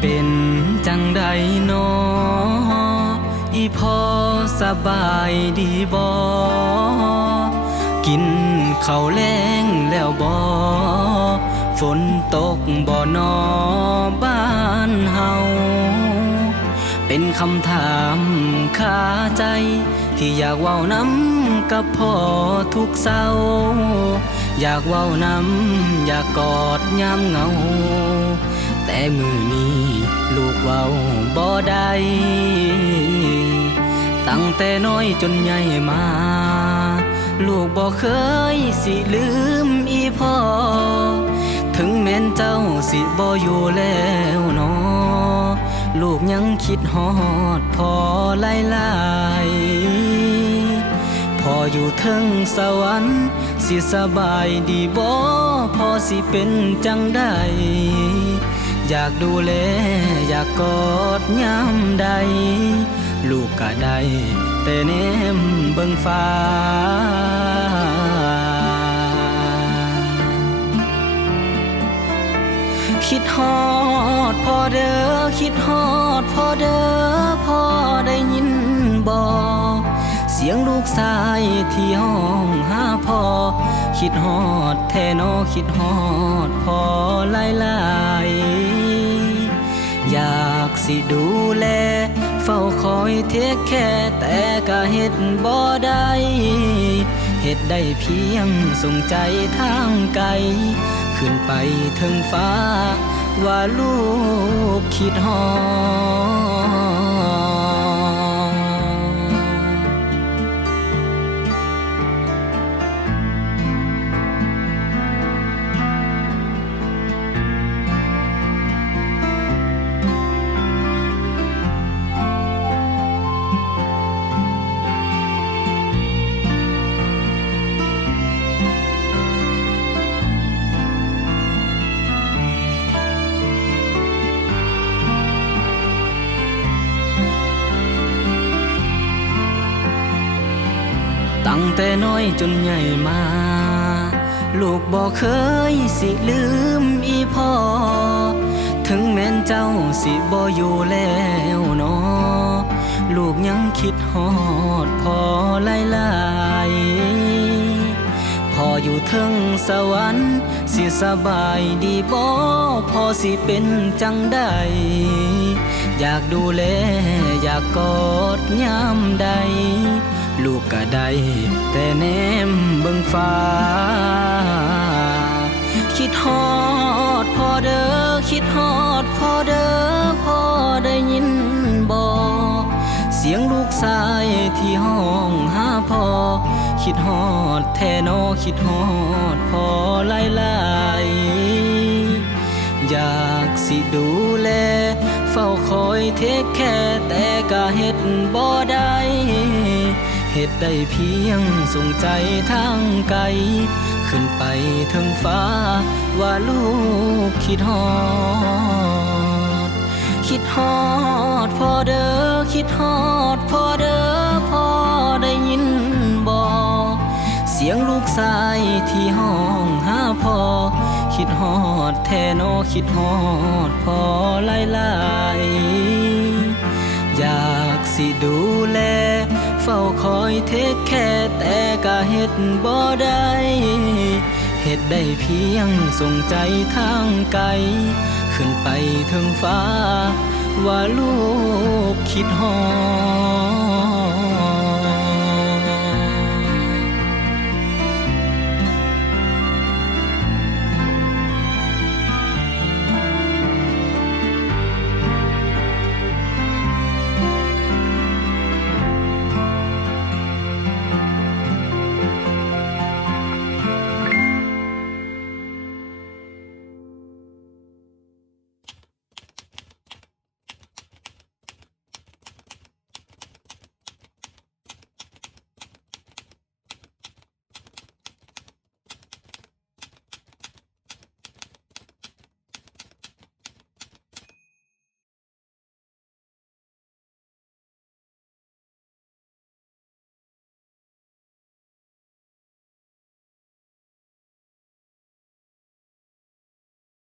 เป็นจังใดน้ออีพอสบายดีบ่กินข้าวแลงแล้วบ่ฝนตกบ่นอบ้านเฮาเป็นคำถามคาใจที่อยากเว้านำกับพ่อทุกเศร้าอยากเว้านำอยากกอดยามเหงาแต่มื้อนี้ลูกเว้าบ่ได้ตั้งแต่น้อยจนใหญ่มาลูกบ่เคยสิลืมอีพ่อถึงแม้นเจ้าสิบ่อยู่แล้วน้อลูกยังคิดฮอดพ่อหลายๆพ่ออยู่เทิงสวรรค์สิสบายดีบ่พ่อสิเป็นจังใดอยากดูแลอยากกอดยามใดลูกก็ได้แต่แนมเบิ่งฟ้าคิดฮอดพ่อเด้อคิดฮอดพ่อเด้อพ่อได้ยินบ่เสียงลูกชายที่ห้องหาพ่อคิดฮอดแท้น้อคิดฮอดพ่อหลายๆอยากสิดูแลเฝ้าคอยเทคแค่แต่ก็เฮ็ดบ่ได้เฮ็ดได้เพียงส่งใจทางไกลขึ้นไปถึงฟ้าว่าลูกคิดฮอตั้งแต่น้อยจนใหญ่มาลูกบ่เคยสิลืมอีพ่อถึงแม้นเจ้าสิบ่อยู่แล้วน้อลูกยังคิดฮอดพ่อหลายๆพ่ออยู่เทิงสวรรค์สิสบายดีบ่พ่อสิเป็นจังใดอยากดูแลอยากกอดยามใดลูกก็ได้แต่แนมเบิ่งฟ้าคิดฮอดพ่อเด้อคิดฮอดพ่อเด้อพ่อได้ยินบ่เสียงลูกชายที่ห้องหาพ่อคิดฮอดแท้น้อคิดฮอดพ่อหลายๆอยากสิดูแลเฝ้าคอยเทคแค่แต่ก็เฮ็ดบ่ได้เฮ็ดได้เพียงส่งใจทางไกลขึ้นไปถึงฟ้าว่าลูกคิดฮอดคิดฮอดพ่อเด้อคิดฮอดพ่อเด้อพ่อได้ยินบ่เสียงลูกชายที่ห้องหาพ่อคิดฮอดแท้น้อคิดฮอดพ่อหลายๆอยากสิดูแลเฝ้าคอยเทคแค่แต่ก็เฮ็ดบ่ได้เฮ็ดได้เพียงส่งใจทางไกลขึ้นไปถึงฟ้าว่าลูกคิดฮอด